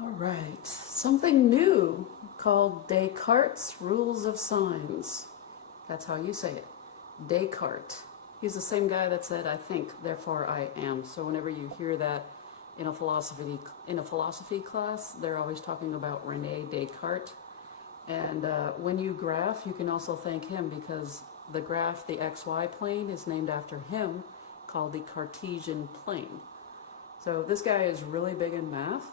All right, something new called Descartes' rules of signs. That's how you say it, Descartes. He's the same guy that said, "I think, therefore I am." So whenever you hear that in a philosophy class, they're always talking about René Descartes. And when you graph, you can also thank him because the graph, the XY plane, is named after him, called the Cartesian plane. So this guy is really big in math.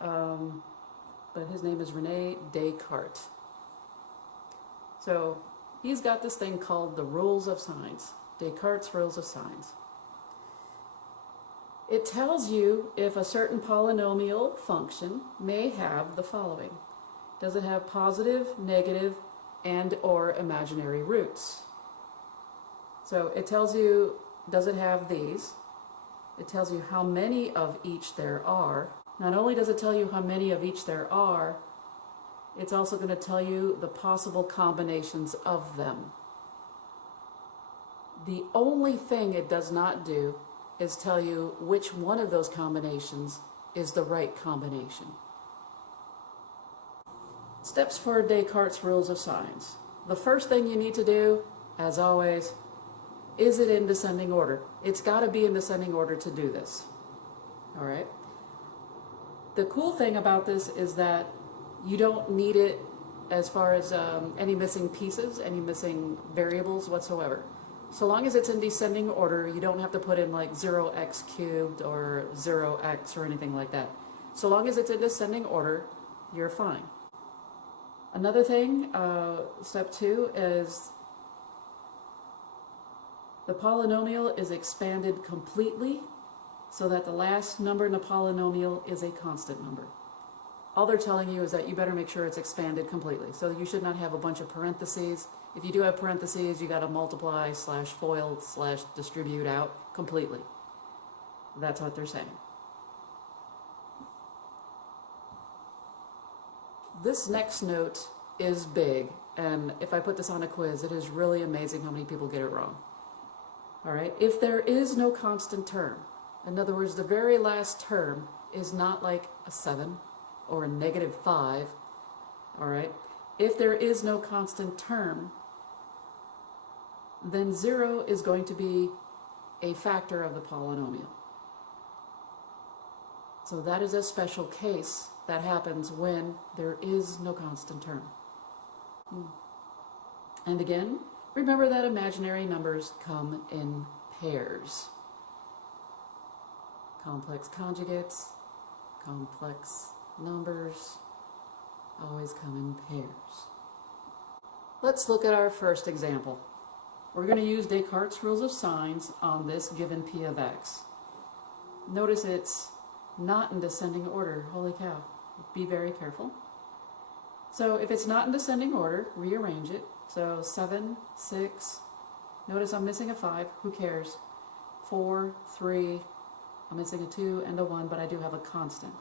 But his name is René Descartes. So he's got this thing called the rules of signs, Descartes' rules of signs. It tells you if a certain polynomial function may have the following. Does it have positive, negative, and or imaginary roots? So it tells you, does it have these? It tells you how many of each there are. Not only does it tell you how many of each there are, it's also going to tell you the possible combinations of them. The only thing it does not do is tell you which one of those combinations is the right combination. Steps for Descartes' rules of signs. The first thing you need to do, as always, is it in descending order? It's got to be in descending order to do this. All right? The cool thing about this is that you don't need it as far as any missing pieces, any missing variables whatsoever. So long as it's in descending order, you don't have to put in like 0x cubed or 0x or anything like that. So long as it's in descending order, you're fine. Another thing, step 2, is the polynomial is expanded completely so that the last number in the polynomial is a constant number. All they're telling you is that you better make sure it's expanded completely. So you should not have a bunch of parentheses. If you do have parentheses, you got to multiply / FOIL / distribute out completely. That's what they're saying. This next note is big, and if I put this on a quiz, it is really amazing how many people get it wrong. All right, if there is no constant term, in other words, the very last term is not like a 7 or a -5, all right? If there is no constant term, then 0 is going to be a factor of the polynomial. So that is a special case that happens when there is no constant term. And again, remember that imaginary numbers come in pairs. Complex conjugates, complex numbers, always come in pairs. Let's look at our first example. We're going to use Descartes' rules of signs on this given p of x. Notice it's not in descending order. Holy cow. Be very careful. So if it's not in descending order, rearrange it. So 7, 6, notice I'm missing a 5, who cares? 4, 3, I'm missing a 2 and a 1, but I do have a constant.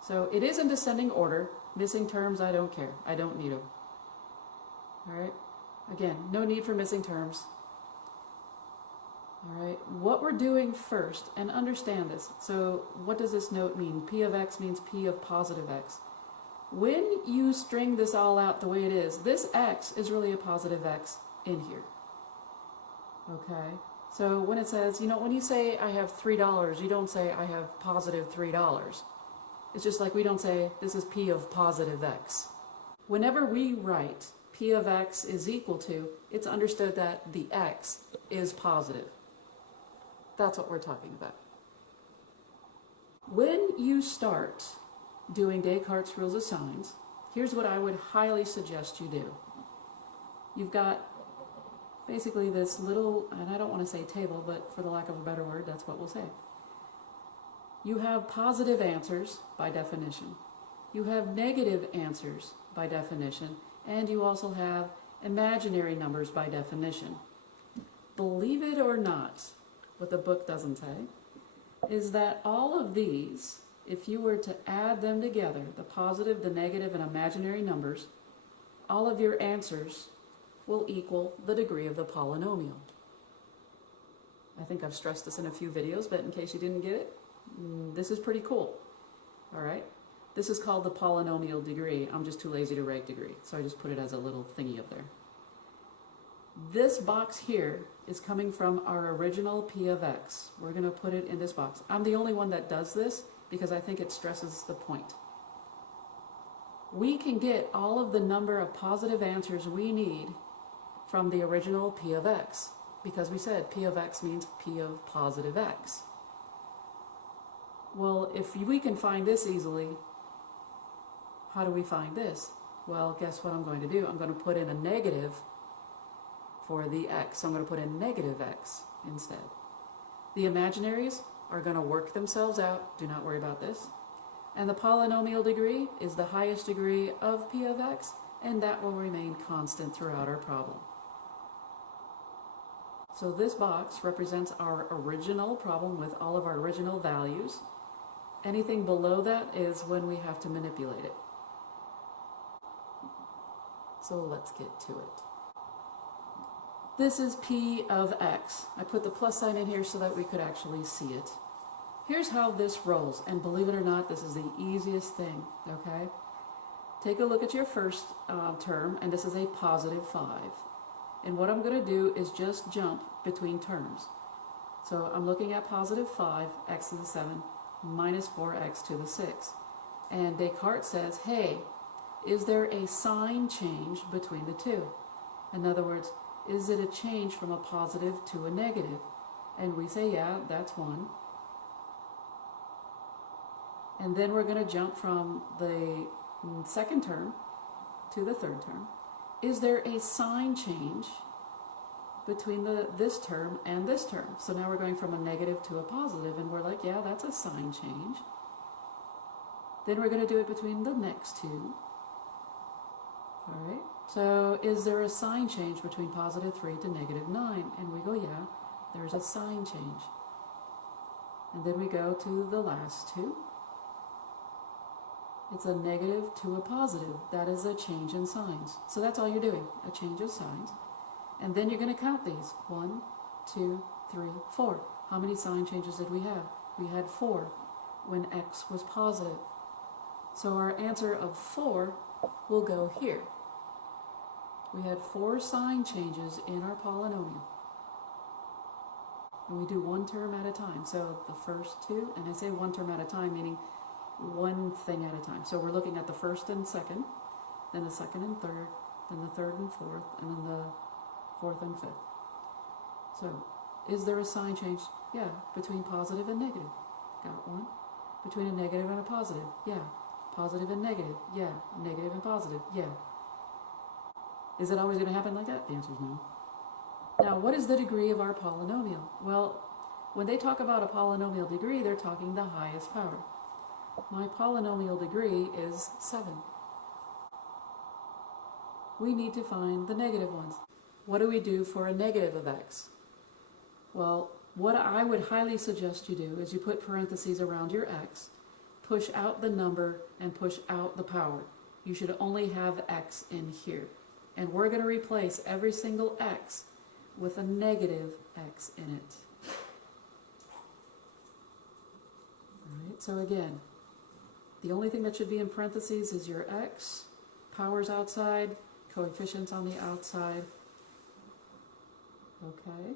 So it is in descending order. Missing terms, I don't care. I don't need them. All right? Again, no need for missing terms. All right? What we're doing first, and understand this. So what does this note mean? P of x means p of positive x. When you string this all out the way it is, this x is really a positive x in here. Okay? So when it says, when you say I have $3, you don't say I have positive $3. It's just like we don't say this is p of positive x. Whenever we write p of x is equal to, it's understood that the x is positive. That's what we're talking about. When you start doing Descartes' rules of signs, here's what I would highly suggest you do. You've got basically this little, and I don't want to say table, but for the lack of a better word, that's what we'll say. You have positive answers by definition. You have negative answers by definition, and you also have imaginary numbers by definition. Believe it or not, what the book doesn't say is that all of these, if you were to add them together, the positive, the negative, and imaginary numbers, all of your answers will equal the degree of the polynomial. I think I've stressed this in a few videos, but in case you didn't get it, this is pretty cool. All right? This is called the polynomial degree. I'm just too lazy to write degree, so I just put it as a little thingy up there. This box here is coming from our original p of x. We're going to put it in this box. I'm the only one that does this because I think it stresses the point. We can get all of the number of positive answers we need from the original p of x, because we said p of x means p of positive x. Well, if we can find this easily, how do we find this? Well, guess what I'm going to do? I'm going to put in a negative for the x. So I'm going to put in negative x instead. The imaginaries are going to work themselves out. Do not worry about this. And the polynomial degree is the highest degree of p of x, and that will remain constant throughout our problem. So this box represents our original problem with all of our original values. Anything below that is when we have to manipulate it. So let's get to it. This is p of x. I put the plus sign in here so that we could actually see it. Here's how this rolls, and believe it or not, this is the easiest thing, okay? Take a look at your first term, and this is a positive 5. And what I'm going to do is just jump between terms. So I'm looking at positive 5, x to the 7, minus 4x to the 6. And Descartes says, hey, is there a sign change between the two? In other words, is it a change from a positive to a negative? And we say, yeah, that's 1. And then we're going to jump from the second term to the third term. Is there a sign change between this term and this term? So now we're going from a negative to a positive, and we're like, yeah, that's a sign change. Then we're going to do it between the next two. All right, so is there a sign change between positive 3 to negative 9? And we go, yeah, there's a sign change. And then we go to the last two. It's a negative to a positive. That is a change in signs. So that's all you're doing, a change of signs. And then you're going to count these. 1, 2, 3, 4. How many sign changes did we have? We had 4 when x was positive. So our answer of 4 will go here. We had 4 sign changes in our polynomial. And we do one term at a time. So the first two, and I say one term at a time, meaning one thing at a time. So we're looking at the first and second, then the second and third, then the third and fourth, and then the fourth and fifth. So, is there a sign change? Yeah, between positive and negative. Got one. Between a negative and a positive. Yeah. Positive and negative. Yeah. Negative and positive. Yeah. Is it always going to happen like that? The answer is no. Now, what is the degree of our polynomial? Well, when they talk about a polynomial degree, they're talking the highest power. My polynomial degree is 7. We need to find the negative ones. What do we do for a negative of x? Well, what I would highly suggest you do is you put parentheses around your x, push out the number, and push out the power. You should only have x in here. And we're going to replace every single x with a negative x in it. All right, so again, the only thing that should be in parentheses is your x, powers outside, coefficients on the outside. Okay,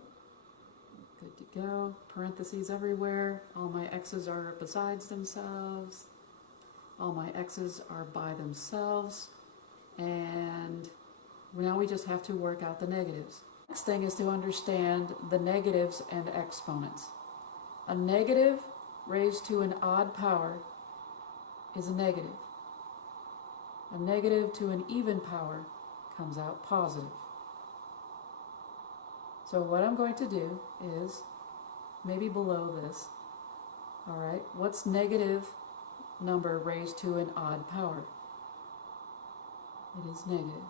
good to go. Parentheses everywhere. All my x's are besides themselves. All my x's are by themselves. And now we just have to work out the negatives. Next thing is to understand the negatives and exponents. A negative raised to an odd power is a negative. A negative to an even power comes out positive. So what I'm going to do is, maybe below this, all right, what's negative number raised to an odd power? It is negative.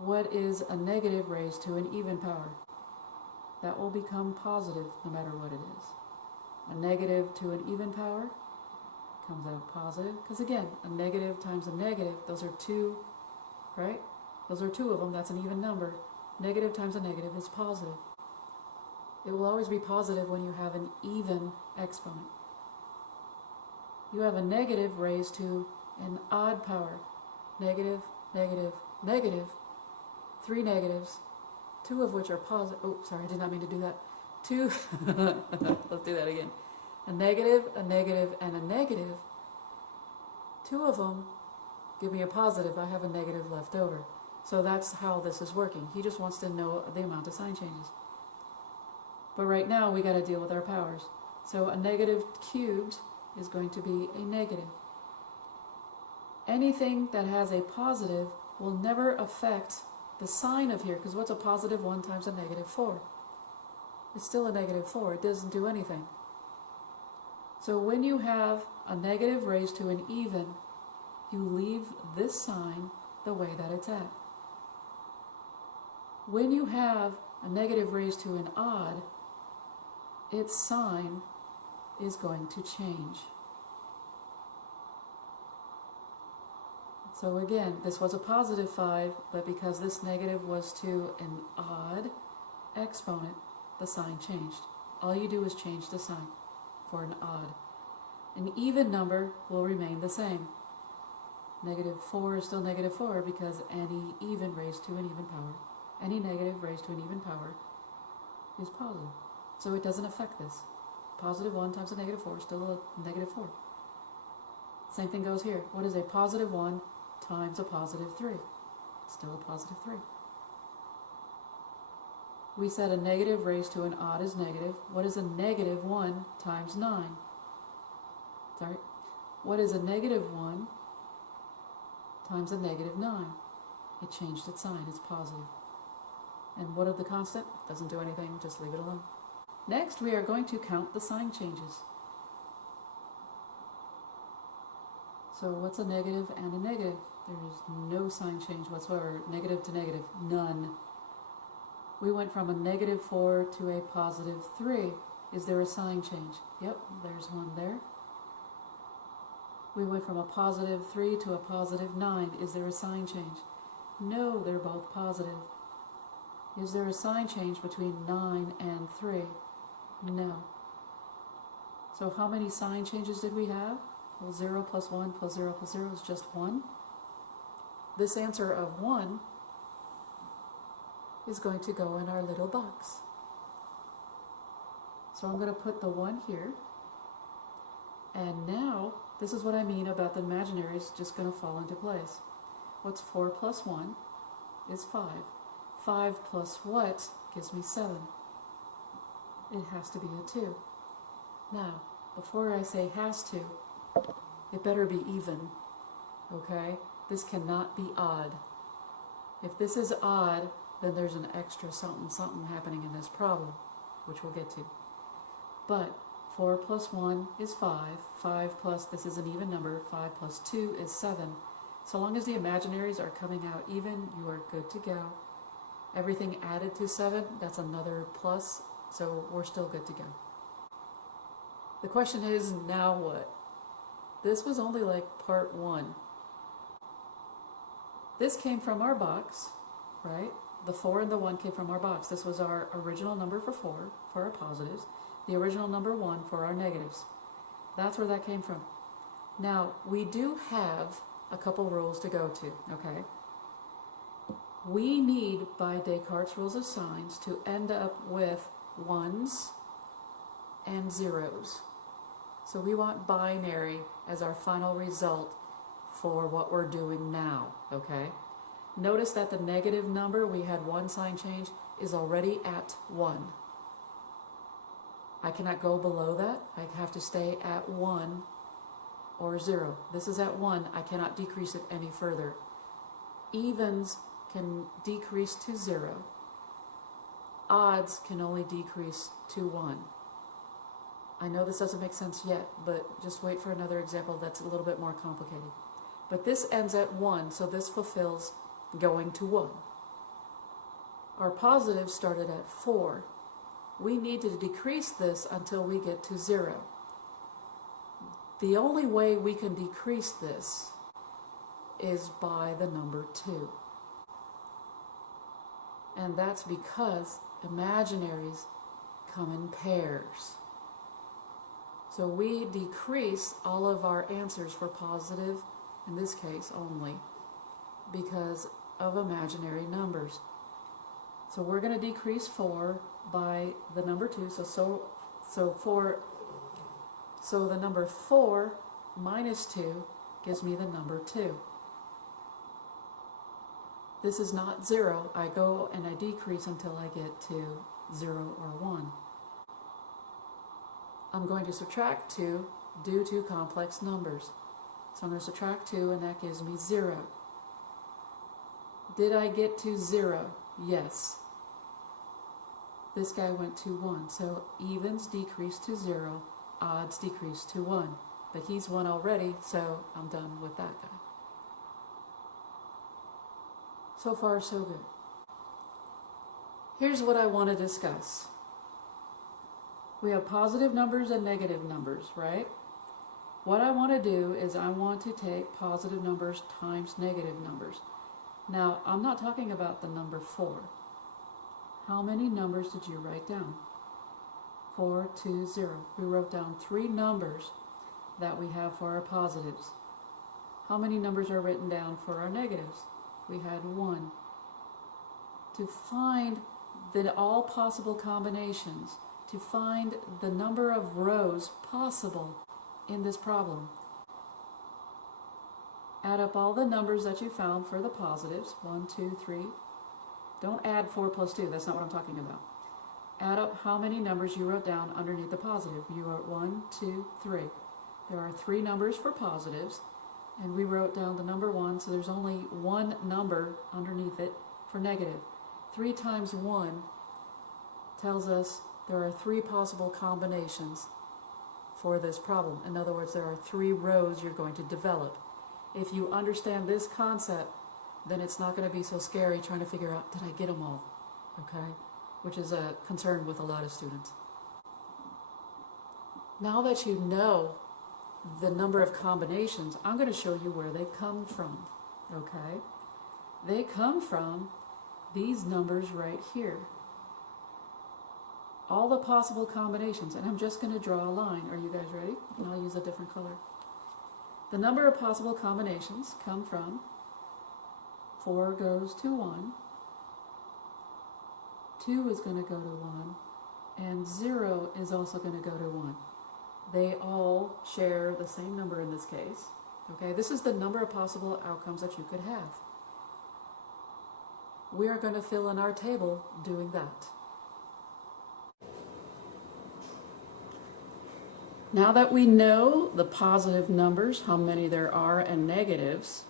What is a negative raised to an even power? That will become positive no matter what it is. A negative to an even power comes out positive, because again, a negative times a negative, those are 2, right? Those are 2 of them, that's an even number. Negative times a negative is positive. It will always be positive when you have an even exponent. you have a negative raised to an odd power. Negative, negative, negative. 3 negatives, 2 of which are positive. Oh, sorry, I did not mean to do that. 2, let's do that again. A negative, and a negative. 2 of them give me a positive. I have a negative left over. So that's how this is working. He just wants to know the amount of sign changes. But right now we got to deal with our powers. So a negative cubed is going to be a negative. Anything that has a positive will never affect the sign of here, because what's a positive 1 times a negative 4? It's still a negative 4. It doesn't do anything. So when you have a negative raised to an even, you leave this sign the way that it's at. When you have a negative raised to an odd, its sign is going to change. So again, this was a positive 5, but because this negative was to an odd exponent, the sign changed. All you do is change the sign for an odd. An even number will remain the same. Negative 4 is still negative 4 because any even raised to an even power, any negative raised to an even power is positive. So it doesn't affect this. Positive 1 times a negative 4 is still a negative 4. Same thing goes here. What is a positive 1 times a positive 3? It's still a positive 3. We said a negative raised to an odd is negative. What is a negative 1 times 9? Sorry. What is a negative 1 times a negative 9? It changed its sign. It's positive. And what of the constant? Doesn't do anything. Just leave it alone. Next, we are going to count the sign changes. So what's a negative and a negative? There is no sign change whatsoever. Negative to negative, none. We went from a negative 4 to a positive 3. Is there a sign change? Yep, there's one there. We went from a positive 3 to a positive 9. Is there a sign change? No, they're both positive. Is there a sign change between 9 and 3? No. So how many sign changes did we have? Well, 0 plus 1 plus 0 plus 0 is just 1. This answer of 1 is going to go in our little box. So I'm going to put the 1 here. And now, this is what I mean about the imaginaries just going to fall into place. What's 4 plus 1 is 5. 5 plus what gives me 7? It has to be a 2. Now, before I say has to, it better be even, okay? This cannot be odd. If this is odd, then there's an extra something happening in this problem, which we'll get to. But 4 plus 1 is 5. 5 plus, this is an even number, 5 plus 2 is 7. So long as the imaginaries are coming out even, you are good to go. Everything added to 7, that's another plus, so we're still good to go. The question is, now what? This was only like part 1. This came from our box, right? The 4 and the 1 came from our box. This was our original number for 4, for our positives. The original number 1 for our negatives. That's where that came from. Now, we do have a couple rules to go to, okay? We need, by Descartes' rules of signs, to end up with 1s and 0s. So we want binary as our final result for what we're doing now, okay? Notice that the negative number, we had 1 sign change, is already at 1. I cannot go below that. I have to stay at 1 or 0. This is at 1. I cannot decrease it any further. Evens can decrease to 0. Odds can only decrease to 1. I know this doesn't make sense yet, but just wait for another example that's a little bit more complicated. But this ends at 1, so this fulfills going to 1. Our positives started at 4. We need to decrease this until we get to 0. The only way we can decrease this is by the number 2. And that's because imaginaries come in pairs. So we decrease all of our answers for positive, in this case only, because of imaginary numbers. So we're going to decrease 4 by the number 2. So the number 4 minus 2 gives me the number 2. This is not 0. I go and I decrease until I get to 0 or 1. I'm going to subtract 2 due to complex numbers. So I'm going to subtract 2 and that gives me 0. Did I get to 0? Yes. This guy went to 1. So evens decrease to 0, odds decrease to 1. But he's 1 already, so I'm done with that guy. So far, so good. Here's what I want to discuss. We have positive numbers and negative numbers, right? What I want to do is I want to take positive numbers times negative numbers. Now, I'm not talking about the number 4. How many numbers did you write down? 4, 2, 0. We wrote down 3 numbers that we have for our positives. How many numbers are written down for our negatives? We had 1. To find all possible combinations, to find the number of rows possible in this problem, add up all the numbers that you found for the positives. 1, 2, 3. Don't add 4 plus 2. That's not what I'm talking about. Add up how many numbers you wrote down underneath the positive. You wrote 1, 2, 3. There are 3 numbers for positives, and we wrote down the number 1, so there's only 1 number underneath it for negative. 3 times 1 tells us there are 3 possible combinations for this problem. In other words, there are 3 rows you're going to develop. If you understand this concept, then it's not going to be so scary trying to figure out, did I get them all? Okay? Which is a concern with a lot of students. Now that you know the number of combinations, I'm going to show you where they come from. Okay? They come from these numbers right here. All the possible combinations, and I'm just going to draw a line. Are you guys ready? And I'll use a different color. The number of possible combinations come from 4 goes to 1, 2 is going to go to 1, and 0 is also going to go to 1. They all share the same number in this case. Okay, this is the number of possible outcomes that you could have. We are going to fill in our table doing that. Now that we know the positive numbers, how many there are, and negatives,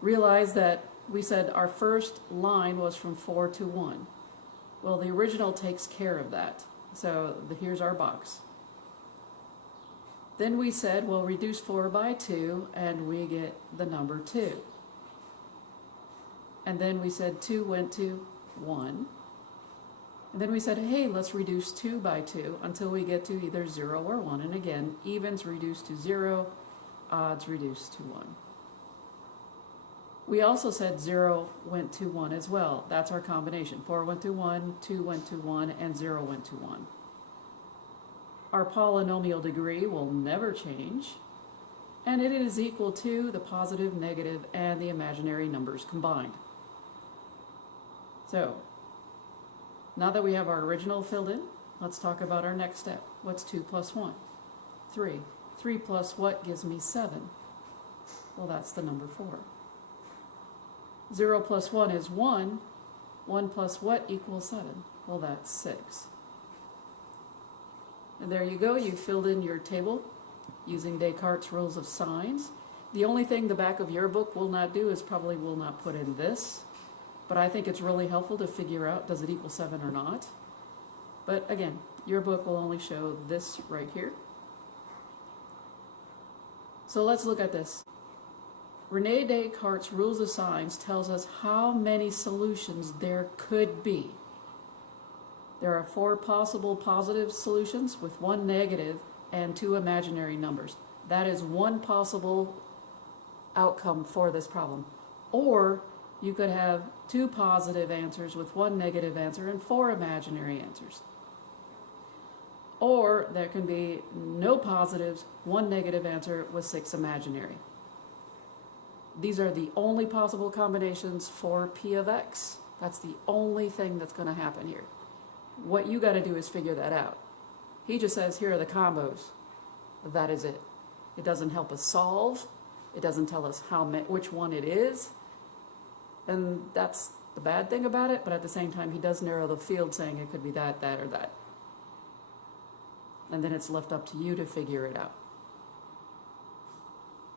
realize that we said our first line was from 4 to 1. Well, the original takes care of that. So here's our box. Then we said, well, reduce 4 by 2, and we get the number 2. And then we said 2 went to 1. And then we said, hey, let's reduce 2 by 2 until we get to either 0 or 1. And again, evens reduce to 0, odds reduce to 1. We also said 0 went to 1 as well. That's our combination. 4 went to 1, 2 went to 1, and 0 went to 1. Our polynomial degree will never change, and it is equal to the positive, negative, and the imaginary numbers combined. So, now that we have our original filled in, let's talk about our next step. What's 2 plus 1? 3. 3 plus what gives me 7? Well, that's the number 4. 0 plus 1 is 1. 1 plus what equals 7? Well, that's 6. And there you go. You filled in your table using Descartes' rules of signs. The only thing the back of your book will not do is probably will not put in this. But I think it's really helpful to figure out, does it equal 7 or not? But again, your book will only show this right here. So let's look at this. René Descartes' rules of signs tells us how many solutions there could be. There are 4 possible positive solutions with 1 negative and 2 imaginary numbers. That is 1 possible outcome for this problem. Or you could have 2 positive answers with 1 negative answer and 4 imaginary answers. Or there can be no positives, one negative answer with 6 imaginary. These are the only possible combinations for P of X. That's the only thing that's going to happen here. What you got to do is figure that out. He just says, here are the combos. That is it. It doesn't help us solve. It doesn't tell us which one it is. And that's the bad thing about it, but at the same time, he does narrow the field saying it could be that, that, or that. And then it's left up to you to figure it out.